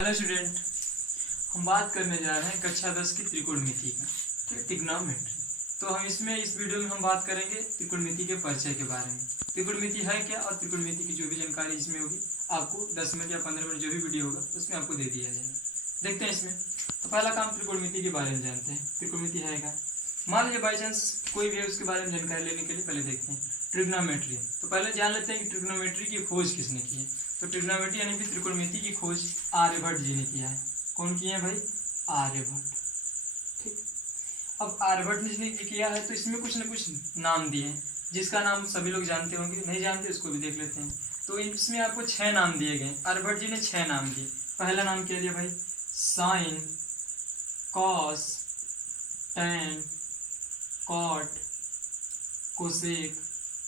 Hello student, हम बात करने जा रहे हैं कक्षा 10 की त्रिकोणमिति का, ठीक, ट्रिग्नोमेट्री। तो हम इस वीडियो में हम बात करेंगे त्रिकोणमिति के परिचय के बारे में। त्रिकोणमिति है क्या और त्रिकोणमिति की जो भी जानकारी इसमें होगी आपको 10 मिनट या 15 मिनट जो भी वीडियो होगा उसमें आपको दे दिया जाएगा। देखते हैं इसमें। तो पहला काम त्रिकोणमिति के बारे में जानते हैं। त्रिकोणमिति है क्या? मान लीजिए बाई चांस कोई भी है, उसके बारे में जानकारी लेने के लिए पहले देखते हैं ट्रिग्नोमेट्री। तो पहले जान लेते हैं कि ट्रिग्नोमेट्री की खोज किसने की है। तो ट्रिग्नोमेट्री यानी कि त्रिकोणमिति की खोज आर्यभट्ट जी ने किया है। कौन किए हैं भाई? आर्यभट्ट। ठीक। अब आर्यभट्ट जी ने किया है तो इसमें कुछ न कुछ नाम दिए हैं, जिसका नाम सभी लोग जानते होंगे, नहीं जानते उसको भी देख लेते हैं। तो इसमें आपको 6 नाम दिए गए। आर्यभट्ट जी ने 6 नाम दिए। पहला नाम क्या दिया भाई? Sine, cos, tan, cot, cosec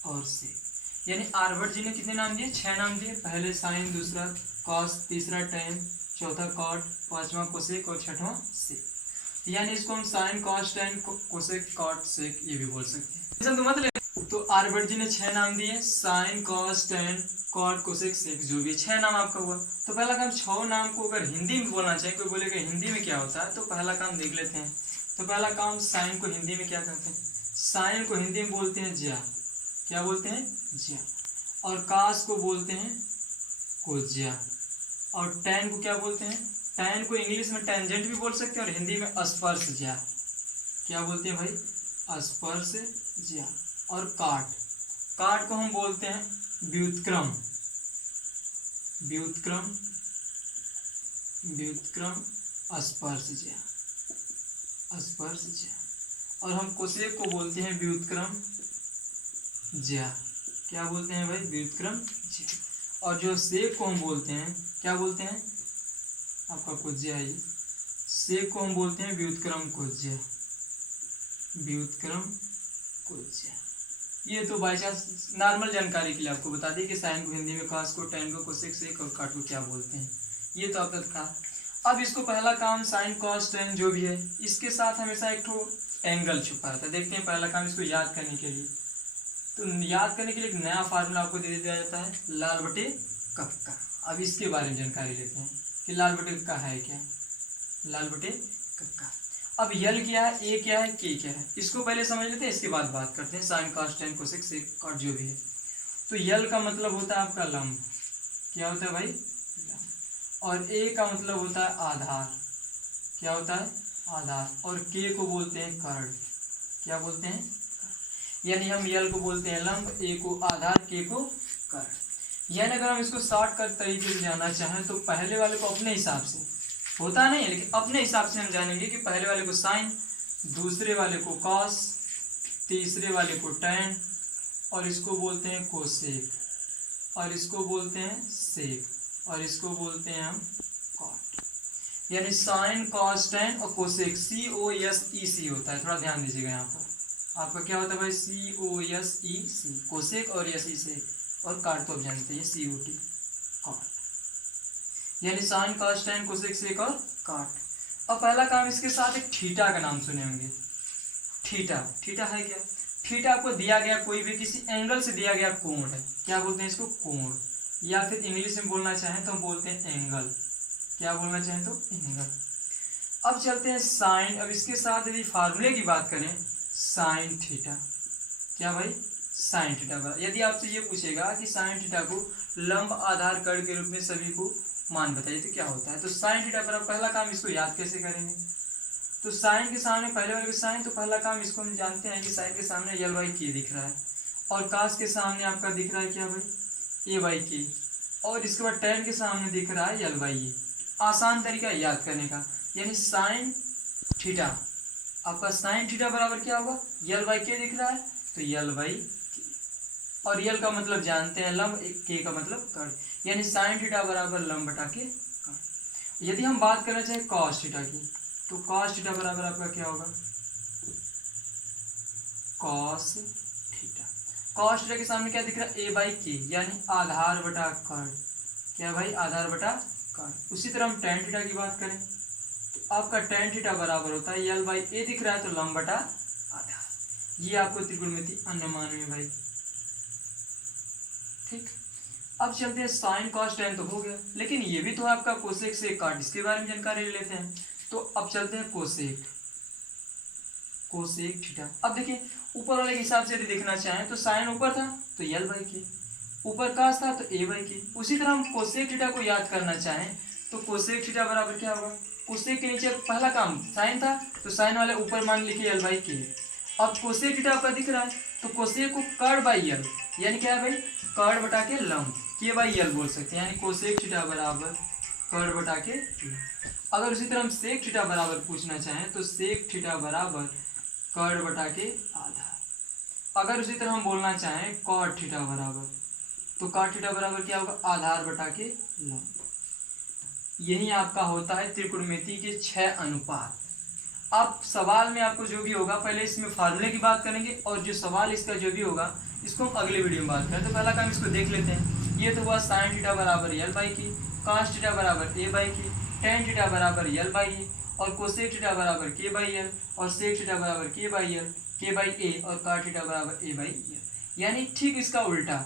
और सेक। यानी आर्यभट्ट जी ने कितने नाम दिए? 6 नाम दिए। पहले साइन, दूसरा कॉस, तीसरा टैन, चौथा कॉट, पांचवा कोसेक और छठवां सेक। यानी इसको हम sine, cos, tan, cosec, cot, sec ये भी बोल सकते हैं। तो मतलब तो आर्यभट्ट जी ने 6 नाम दिए, sine, cos, tan, cot, cosec, sec, जो भी 6 नाम आपका हुआ। तो पहला काम 6 नाम को अगर हिंदी में बोलना चाहिए, कोई बोलेगा हिंदी में क्या होता है, तो पहला काम देख लेते हैं। तो पहला काम साइन को हिंदी में क्या कहते हैं? साइन को हिंदी में बोलते हैं ज्या। क्या बोलते हैं? ज्या। और कास को बोलते हैं कोज्या। और टैन को क्या बोलते हैं? टैन को इंग्लिश में टेंजेंट भी बोल सकते हैं और हिंदी में स्पर्श ज्या। क्या बोलते हैं भाई? स्पर्श ज्या। और काट, काट को हम बोलते हैं व्युत्क्रम। व्युत्क्रम, व्युत्क्रम स्पर्श ज्या, स्पर्श ज्या। और हम कोसेक को बोलते हैं व्युत्क्रम ज्या। क्या बोलते हैं भाई? व्युत्क्रम ज्या। और जो सेक को हम बोलते हैं, क्या बोलते हैं? आपका कोज्या है ये। सेक को हम बोलते हैं व्युत्क्रम कोज्या, व्युत्क्रम कोज्या। ये तो बाई चांस नॉर्मल जानकारी के लिए आपको बता दी कि साइन को हिंदी में कास को, टैन को कोसेक, सेक और काट को क्या बोलते हैं। ये तो अब तक था। अब इसको पहला काम साइन, कॉस, टैन जो भी है, इसके साथ हमेशा एक ठो एंगल छुपा रहता है। देखते हैं पहला काम इसको याद करने के लिए। तो याद करने के लिए एक नया फार्मूला आपको दे दिया जाता है, लाल बटे कक्का। अब इसके बारे में जानकारी लेते हैं कि लाल बटे कक्का है क्या। लाल बटे कक्का। अब यल क्या है, ए क्या है, के क्या है, इसको पहले समझ लेते हैं, इसके बाद बात करते हैं साइन, कॉस, टैन, कोसेक, सेक, कॉट जो भी है। तो यल का मतलब होता है आपका लंब। क्या होता है भाई? लंब। और ए का मतलब होता है आधार। क्या होता है? आधार। और के को बोलते हैं कर्ण। क्या बोलते हैं? यानी हम यल को बोलते हैं लंब, ए को आधार, के को कर्ण। यानी अगर हम इसको शॉर्ट कट तरीके से जानना चाहें तो पहले वाले को अपने हिसाब से, होता नहीं है लेकिन अपने हिसाब से हम जानेंगे कि पहले वाले को साइन, दूसरे वाले को कॉस, तीसरे वाले को टैन, और इसको बोलते हैं कोसेक, और इसको बोलते हैं सेक, और इसको बोलते हैं हम कॉट। यानी साइन, कॉस, टैन और कोसेक, COSEC होता है। थोड़ा ध्यान दीजिएगा यहाँ पर। आपका क्या होता है भाई? COSEC, कोसेक और SE सेक, और काट तो आप जानते हैं COT, कॉट। यानी साइन, कॉस, टैन, कोसेक, सेक और काट। अब पहला काम इसके साथ एक थीटा का नाम सुने होंगे। थीटा, थीटा है क्या? थीटा आपको दिया गया कोई भी किसी एंगल से दिया गया कोण है। क्या बोलते हैं इसको? कोण। या फिर इंग्लिश में बोलना चाहें तो हम बोलते हैं एंगल। क्या बोलना चाहें तो एंगल। अब चलते हैं साइन। अब इसके साथ यदि फार्मूले की बात करें, साइन थीटा। क्या भाई? Sine theta. यदि आपसे ये पूछेगा कि साइन थीटा को लंब, आधार, कर्ण के रूप में सभी को मान बताइए तो क्या होता है, तो साइन थीटा पर पहला काम इसको याद कैसे करेंगे? तो साइन के सामने पहले वाले साइन, तो पहला काम इसको हम जानते हैं कि साइन के सामने यल बाई के दिख रहा है, और कास के सामने आपका दिख रहा है क्या भाई? ए बाई के। और इसके बाद टैन के सामने दिख रहा है यल बाई ए। आसान तरीका याद करने का। यानी साइन थीटा, आपका साइन थीटा बराबर क्या होगा? यल बाई के दिख रहा है तो यल बाई के, और यल का मतलब जानते हैं लंब, के का मतलब कर्ण। यानी साइन थीटा बराबर लंब बटा के कर्ण। यदि हम बात करना चाहें कॉस थीटा की, तो कॉस थीटा बराबर आपका क्या होगा? Cos theta. कॉस थीटा के सामने क्या दिख रहा है? ए बाई के, यानी आधार बटा कर्ण। क्या भाई? आधार बटा कर्ण। उसी तरह हम टैन थीटा की बात करें तो आपका टैन थीटा बराबर होता है यल बाई ए दिख रहा है तो लंब बटा आधार। ये आपको त्रिकोणमिति अन्य मान में भाई। ठीक। अब चलते हैं साइन कॉस टेन तो हो गया, लेकिन ये भी तो है आपका कोसेक सेक काट, इसके बारे में जानकारी ले लेते हैं। तो अब चलते हैं कोसेक थीटा। अब देखिए ऊपर वाले के हिसाब से यदि देखना चाहें तो साइन ऊपर था तो यल बाई के, ऊपर कास था तो ए बाई के। उसी तरह हम कोसेक थीटा को याद करना चाहें तो कोसेक थीटा बराबर क्या होगा, कोसेक के नीचे पहला काम साइन था तो साइन वाले ऊपर मान लिखिए यल बाई के। अब कोसेक थीटा आपका दिख रहा है तो कोसेक को कर्ड बाई यल, यानी क्या है भाई, कर्ड बटा के लंब के बाई यल बोल सकते हैं, यानी कोसेक थीटा बराबर कर्ड बटा के लंब। अगर उसी तरह हम सेक थीटा बराबर पूछना चाहें तो सेक थीटा बराबर कर्ड बटा के आधार। अगर उसी तरह हम बोलना चाहें कॉट थीटा बराबर, तो कॉट थीटा बराबर क्या होगा, आधार बटा के लंब। यही आपका होता है त्रिकोणमिति के 6 अनुपात। अब सवाल में आपको जो भी होगा, पहले इसमें फार्मूले की बात करेंगे और जो सवाल इसका जो भी होगा इसको हम अगले वीडियो में बात करें। तो पहला काम इसको देख लेते हैं। ये तो हुआ साइन थीटा बराबर यल बाई की, कॉस थीटा बराबर ए बाई की, टेन थीटा बराबर यल बाई ए, और कोसेक थीटा बराबर के बाई यल, और सेक थीटा बराबर के बाई यल, के बाई ए, और कॉट थीटा बराबर ए बाई यल। यानी ठीक इसका उल्टा।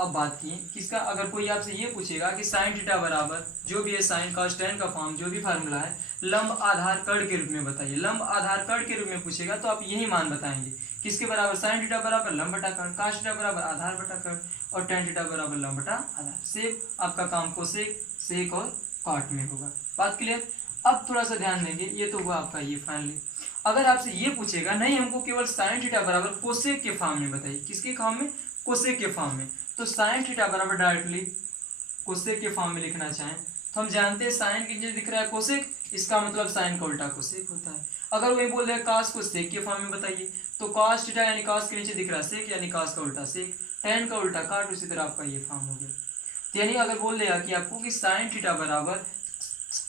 अब बात की किसका, अगर कोई आपसे ये पूछेगा कि साइन थीटा बराबर जो भी है साइन कॉस टेन का फॉर्म जो भी फार्मूला है लंब आधार कर्ण के रूप में बताइए, लंब आधार कर्ण के रूप में पूछेगा तो आप यही मान बताएंगे किसके बराबर, साइन थीटा बराबर लंब बटा कर्ण, कॉस थीटा बराबर आधार बटा कर्ण, और टेन थीटा बराबर लंब बटा आधार। सेम आपका काम कोसेक सेक और कॉट में होगा। बात क्लियर। अब थोड़ा सा ध्यान देंगे, ये तो हुआ आपका ये फाइनली। अगर आपसे ये पूछेगा नहीं हमको केवल साइन थीटा बराबर कोसेक के फॉर्म में बताइए, किसके फॉर्म में, कोसेक के फॉर्म में, तो साइन थीटा बराबर डायरेक्टली कोसेक के फॉर्म में लिखना चाहें तो हम जानते हैं साइन के नीचे दिख रहा है कोसेक, इसका मतलब साइन का उल्टा कोसेक होता है। अगर वही बोल रहे हैं कॉस को सेक के फॉर्म में बताइए तो कॉस थीटा यानी कॉस के नीचे दिख रहा है सेक यानी कॉस का उल्टा सेक, टेन का उल्टा काट, उसी तरह आपका ये फॉर्म हो गया। तो यानी अगर बोल देगा कि आपको कि साइन थीटा बराबर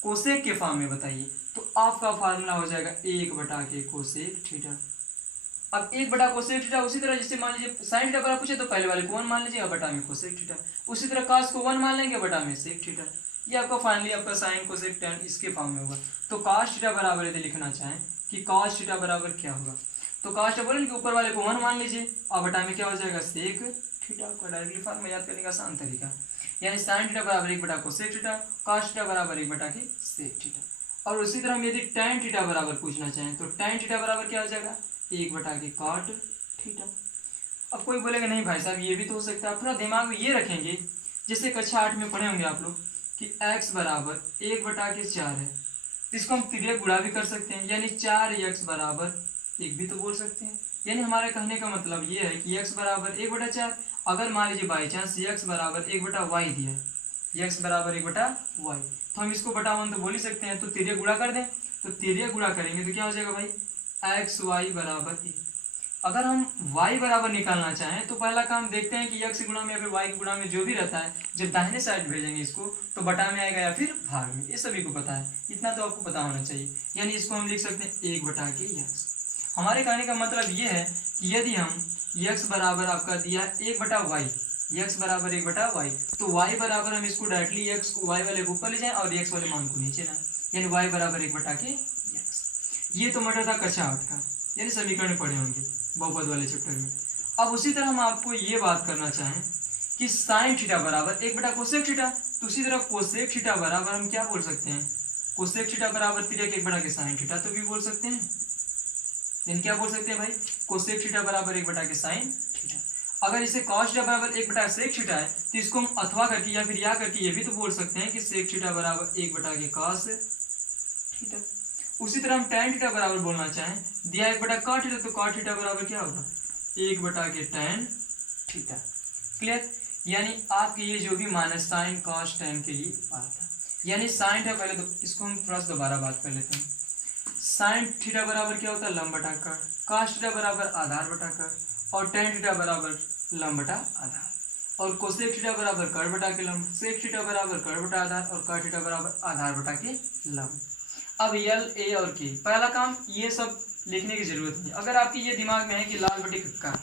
कोसेक के फॉर्म में बताइए तो आपका फार्मूला हो जाएगा 1 बटा के कोसेक थीटा। अब 1 बटा कोसेक थीटा, उसी तरह जैसे मान लीजिए साइन थीटा बराबर पूछे तो पहले वाले को 1 मान लीजिए बटा में कोसेक थीटा, उसी तरह कॉस को 1 मान लेंगे बटा में सेक थीटा। ये आपका फाइनली आपका साइन कोसेक टेन इसके फॉर्म में होगा। तो कॉस थीटा बराबर यदि लिखना चाहें कि कॉस थीटा बराबर क्या होगा, तो कॉस थीटा बोलेंगे ऊपर वाले को 1 मान लीजिए और बटा में क्या हो जाएगा सेक थीटा। आपका डायरेक्टली फॉर्म याद करने का आसान तरीका, यानी साइन थीटा बराबर 1 बटा कोसेक थीटा, कॉस थीटा बराबर 1 बटा के सेक थीटा। और उसी तरह हम यदि टेन थीटा बराबर पूछना चाहें तो टेन थीटा बराबर क्या हो जाएगा, 1 बटा के कॉट थीटा। अब कोई बोलेगा नहीं भाई साहब ये भी तो हो सकता है, अपना दिमाग में ये रखेंगे जैसे कक्षा 8 में पढ़े होंगे आप लोग कि x बराबर 1 बटा के 4 है, इसको हम तिर्यक गुणा भी कर सकते हैं, यानी 4x बराबर 1 भी तो बोल सकते हैं। यानी हमारे कहने का मतलब ये है कि x बराबर 1 बटा 4, अगर मान लीजिए बाई चांस x बराबर 1 बटा y दिया है, x बराबर 1 बटा y, तो हम इसको बटा 1 तो बोल ही सकते हैं, तो तिर्यक गुणा कर दें, तो तिर्यक गुणा करेंगे तो क्या हो जाएगा भाई x y बराबर 1। अगर हम y बराबर निकालना चाहें तो पहला काम देखते हैं कि x गुणा में या फिर y गुणा में जो भी रहता है जब दाहिने साइड भेजेंगे इसको तो बटा में आएगा या फिर भाग में, ये सभी को पता है, इतना तो आपको पता होना चाहिए। यानी इसको हम लिख सकते हैं 1 बटा के x। हमारे कहने का मतलब ये है कि यदि हम x बराबर आपका दिया 1 बटा y, x बराबर 1 बटा y, तो y बराबर हम इसको डायरेक्टली x को y वाले को ऊपर ले जाएं और x वाले मान को नीचे लाएं, यानी y बराबर 1 बटा के x। ये तो मैटर था कक्षा 8 का, यानी समीकरण पढ़े होंगे बहुपद वाले चैप्टर में। अब उसी तरह हम आपको ये बात करना चाहें कि साइन थीटा बराबर 1 बटा कोसेक थीटा, तो उसी तरह कोसेक थीटा बराबर हम क्या बोल सकते हैं, कोसेक थीटा बराबर तिर्यक 1 बटा के साइन थीटा तो भी बोल सकते हैं। यानी क्या बोल सकते हैं भाई, कोसेक थीटा बराबर 1 बटा के साइन थीटा। अगर इसे कॉस थीटा बराबर 1 बटा सेक थीटा है तो इसको हम अथवा करके या फिर या करके ये भी तो बोल सकते हैं कि सेक थीटा बराबर 1 बटा के कॉस थीटा। उसी तरह हम tan थीटा बराबर बोलना चाहें, दिया 1 बटा कॉट थीटा, तो कॉट थीटा बराबर क्या होगा 1 बटा के tan थीटा। क्लियर। यानी आपके ये जो भी मान है साइन कॉस tan के लिए बात है, यानी साइन था पहले, तो इसको हम थोड़ा सा दोबारा बात कर लेते हैं। साइन थीटा बराबर क्या होता है लंब बटा कर्ण, कॉस थीटा बराबर आधार बटा कर्ण, और tan थीटा बराबर लंब बटा आधार, और कोसेक थीटा बराबर कर्ण बटा के लंब, सेक थीटा बराबर कर्ण बटा आधार, और कॉट थीटा बराबर आधार बटा के लंब। अब यल ए और के, पहला काम ये सब लिखने की जरूरत नहीं। अगर आपकी ये दिमाग में है कि लाल बटे कक्का,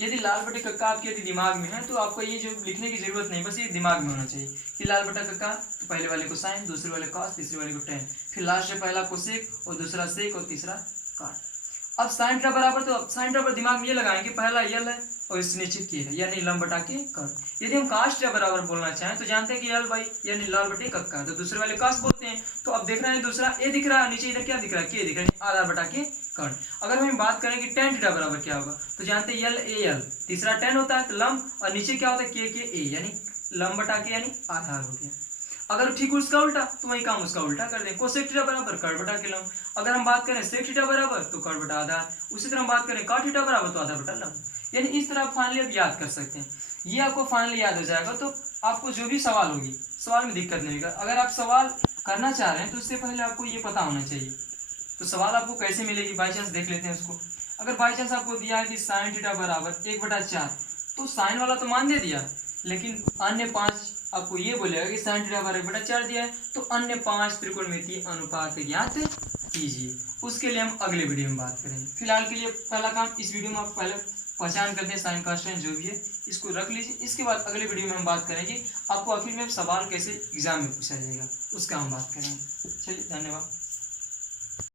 यदि लाल बटे कक्का आपके यदि दिमाग में है तो आपको ये जो लिखने की जरूरत नहीं, बस ये दिमाग में होना चाहिए कि लाल बटा कक्का, तो पहले वाले को साइन, दूसरे वाले कॉस, तीसरे वाले को टेन, फिर लास्ट में पहला को सेक और दूसरा सेक और तीसरा कॉट। अब साइन थीटा बराबर, तो अब साइन थीटा पर दिमाग में ये लगाएंगे पहला यल है और इससे निश्चित के है यानी लंब बटा के कर्व। यदि हम काश थीटा बराबर बोलना चाहें तो जानते हैं कि यल बाई यानी लाल बटे कक्का, तो दूसरे वाले काश बोलते हैं। तो अब देख रहे हैं दूसरा ए दिख रहा है, नीचे इधर क्या दिख रहा है के दिख रहा है, आधार बटा के कर्ण। अगर हम बात करें कि tan थीटा बराबर क्या होगा तो जानते हैं यल ए यल, तीसरा tan होता है तो लंब, और नीचे क्या होता है के ए यानी लंब बटा के यानी आधार हो गया। अगर ठीक उसका उल्टा तो वही काम उसका उल्टा कर दें, कोसेक थीटा बराबर कर्व बटा के लंब। अगर हम बात करें सेक थीटा बराबर तो कर्व बटा आधार, उसी तरह हम बात करें कॉट थीटा बराबर तो आधार बटा लंब। यानी इस तरह आप फाइनली अब याद कर सकते हैं, ये आपको फाइनली याद हो जाएगा। तो आपको जो भी सवाल होगी, सवाल में दिक्कत नहीं होगा। अगर आप सवाल करना चाह रहे हैं तो उससे पहले आपको ये पता होना चाहिए। तो सवाल आपको कैसे मिलेगी, बाई चांस देख लेते हैं उसको। अगर बाई चांस आपको दिया है कि साइन थीटा बराबर 1/4, तो साइन वाला तो मान दे दिया, लेकिन अन्य 5 आपको ये बोलेगा कि साइन थीटा बराबर 1/4 दिया है तो अन्य 5 त्रिकोणमितीय अनुपात ज्ञात कीजिए। उसके लिए हम अगले वीडियो में बात करेंगे। फिलहाल के लिए पहला काम इस वीडियो में आप पहले पहचान करते हैं साइन कांस्टेंट जो भी है, इसको रख लीजिए। इसके बाद अगले वीडियो में हम बात करेंगे आपको आखिर में सवाल कैसे एग्जाम में पूछा जाएगा, उसका हम बात करेंगे। चलिए, धन्यवाद।